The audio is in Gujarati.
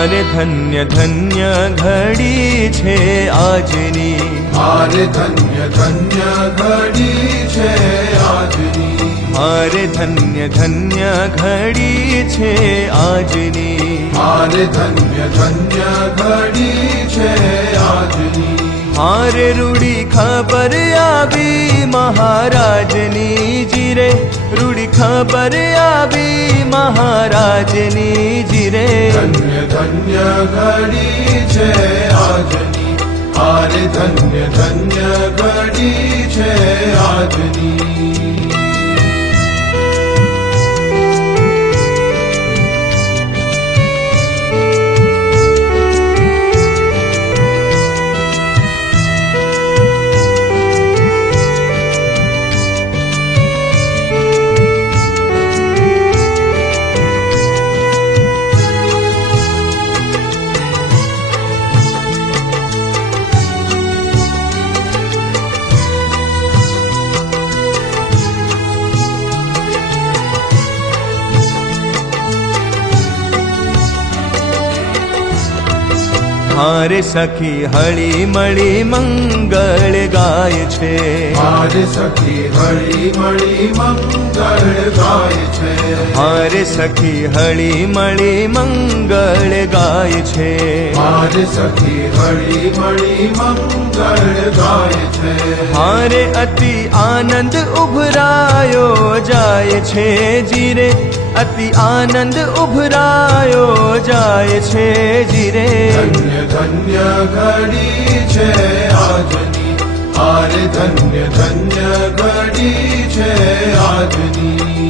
મારે ધન્ય ધન્ય ઘડી છે આજની, મારે ધન્ય ધન્ય ઘડી છે આજની, મારે ધન્ય ધન્ય ઘડી છે આજની, મારે ધન્ય ધન્ય ઘડી છે આજની, મારે રૂડી ખબર આવી મહારાજની જીરે, રૂડી ખબર આવી મહારાજની જીરે, ધન્ય ધન્ય ઘડી છે આજની, મારે ધન્ય ધન્ય ઘડી છે આજની. મારે સખી હળી મળી મંગળ ગાય છે, મારે સખી હળી મળી મંગળ ગાય છે, મારે સખી હળી મળી મંગળ ગાય છે, મારે સખી હળી મળી મંગળ ગાય છે, મારે અતિ આનંદ ઉભરાયો જાય છે જીરે, અતિ આનંદ ઉભરાયો જાય છે જીરે, ધન્ય ધન્ય ઘડી છે આજની, મારે ધન્ય ધન્ય ઘડી છે આજની.